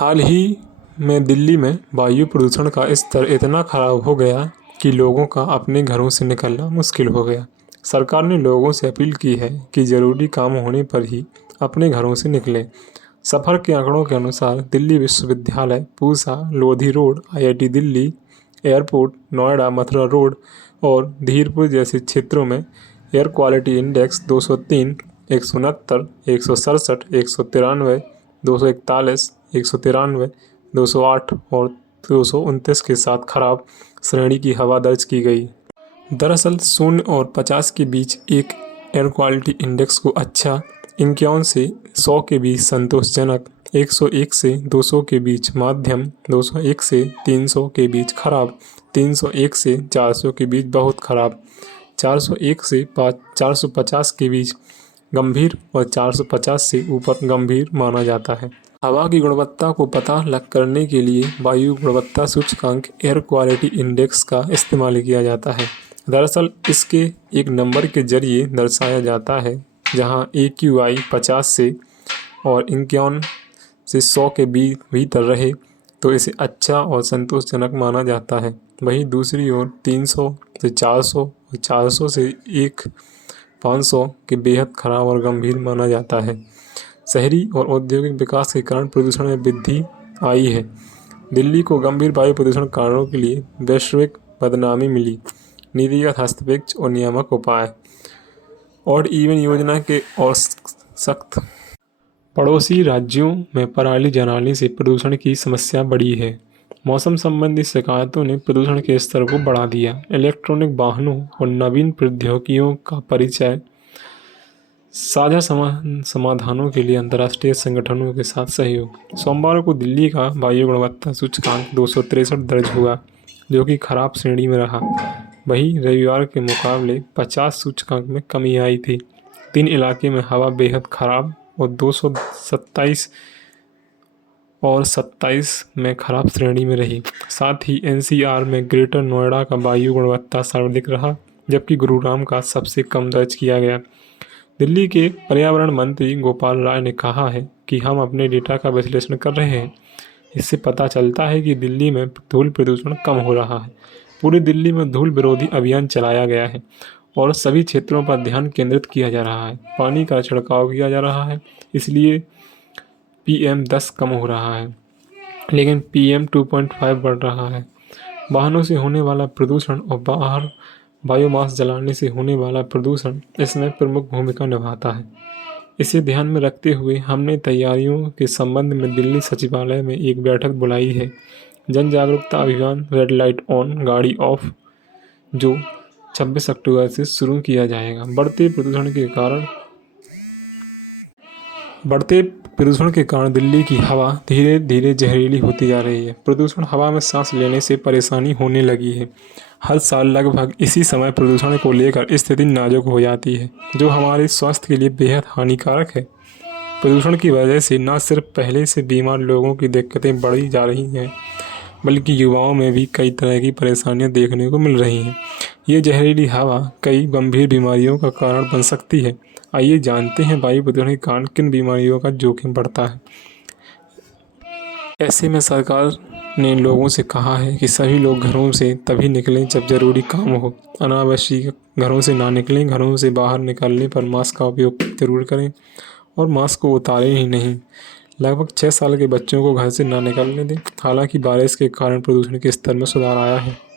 हाल ही में दिल्ली में वायु प्रदूषण का स्तर इतना खराब हो गया कि लोगों का अपने घरों से निकलना मुश्किल हो गया। सरकार ने लोगों से अपील की है कि ज़रूरी काम होने पर ही अपने घरों से निकलें। सफ़र के आंकड़ों के अनुसार दिल्ली विश्वविद्यालय, Pusa, Lodhi road, IIT Delhi, airport, Noida, Mathura road और धीरपुर जैसे क्षेत्रों में एयर क्वालिटी इंडेक्स 203, 169, 167, 193, 241, 193, 208 और 229 के साथ खराब श्रेणी की हवा दर्ज की गई। दरअसल 0 और 50 के बीच एक एयर क्वालिटी इंडेक्स को अच्छा, 51 से 100 के बीच संतोषजनक, 101 से 200 के बीच माध्यम, 201 से 300 के बीच खराब, 301 से 400 के बीच बहुत खराब, 401 से 450 के बीच गंभीर और 450 से ऊपर गंभीर माना जाता है। हवा की गुणवत्ता को पता करने के लिए वायु गुणवत्ता सूचकांक एयर क्वालिटी इंडेक्स का इस्तेमाल किया जाता है। दरअसल इसके एक नंबर के जरिए दर्शाया जाता है। जहां AQI 50 से और 51 से 100 के भीतर रहे तो इसे अच्छा और संतोषजनक माना जाता है। वहीं दूसरी ओर 300 से 400 और 400 से 500 के बेहद खराब और गंभीर माना जाता है। शहरी और औद्योगिक विकास के कारण प्रदूषण में वृद्धि आई है। दिल्ली को गंभीर वायु प्रदूषण कारणों के लिए वैश्विक बदनामी मिली। नीतिगत हस्तक्षेप और नियामक उपाय और इवन योजना के और सख्त। पड़ोसी राज्यों में पराली जलाने से प्रदूषण की समस्या बढ़ी है। मौसम संबंधी शिकायतों ने प्रदूषण के स्तर को बढ़ा दिया। इलेक्ट्रॉनिक वाहनों और नवीन प्रौद्योगिकियों का परिचय, साझा समाधानों के लिए अंतर्राष्ट्रीय संगठनों के साथ सहयोग। सोमवार को दिल्ली का वायु गुणवत्ता सूचकांक 263 दर्ज हुआ, जो कि खराब श्रेणी में रहा। वहीं रविवार के मुकाबले 50 सूचकांक में कमी आई थी। 3 इलाके में हवा बेहद खराब और 227 और 27 में खराब श्रेणी में रही। साथ ही NCR में ग्रेटर नोएडा का वायु गुणवत्ता सर्वाधिक रहा, जबकि गुरुग्राम का सबसे कम दर्ज किया गया। दिल्ली के पर्यावरण मंत्री गोपाल राय ने कहा है कि हम अपने डेटा का विश्लेषण कर रहे हैं। इससे पता चलता है कि दिल्ली में धूल प्रदूषण कम हो रहा है। पूरी दिल्ली में धूल विरोधी अभियान चलाया गया है और सभी क्षेत्रों पर ध्यान केंद्रित किया जा रहा है। पानी का छिड़काव किया जा रहा है, इसलिए PM10 कम हो रहा है, लेकिन PM2.5 बढ़ रहा है। वाहनों से होने वाला प्रदूषण और बाहर बायोमास जलाने से होने वाला प्रदूषण इसमें प्रमुख भूमिका निभाता है। इसे ध्यान में रखते हुए हमने तैयारियों के संबंध में दिल्ली सचिवालय में एक बैठक बुलाई है। जन जागरूकता अभियान रेड लाइट ऑन, गाड़ी ऑफ, जो 26 अक्टूबर से शुरू किया जाएगा। बढ़ते प्रदूषण के कारण दिल्ली की हवा धीरे धीरे जहरीली होती जा रही है। प्रदूषण हवा में सांस लेने से परेशानी होने लगी है। हर साल लगभग इसी समय प्रदूषण को लेकर स्थिति नाजुक हो जाती है, जो हमारे स्वास्थ्य के लिए बेहद हानिकारक है। प्रदूषण की वजह से न सिर्फ पहले से बीमार लोगों की दिक्कतें बढ़ी जा रही हैं, बल्कि युवाओं में भी कई तरह की परेशानियां देखने को मिल रही हैं। ये जहरीली हवा कई गंभीर बीमारियों का कारण बन सकती है। आइए जानते हैं वायु प्रदूषण के कारण किन बीमारियों का जोखिम बढ़ता है। ऐसे में सरकार ने लोगों से कहा है कि सभी लोग घरों से तभी निकलें जब जरूरी काम हो। अनावश्यक घरों से ना निकलें। घरों से बाहर निकलने पर मास्क का उपयोग जरूर करें और मास्क को उतारें ही नहीं। लगभग 6 साल के बच्चों को घर से ना निकलने दें। हालांकि बारिश के कारण प्रदूषण के स्तर में सुधार आया है।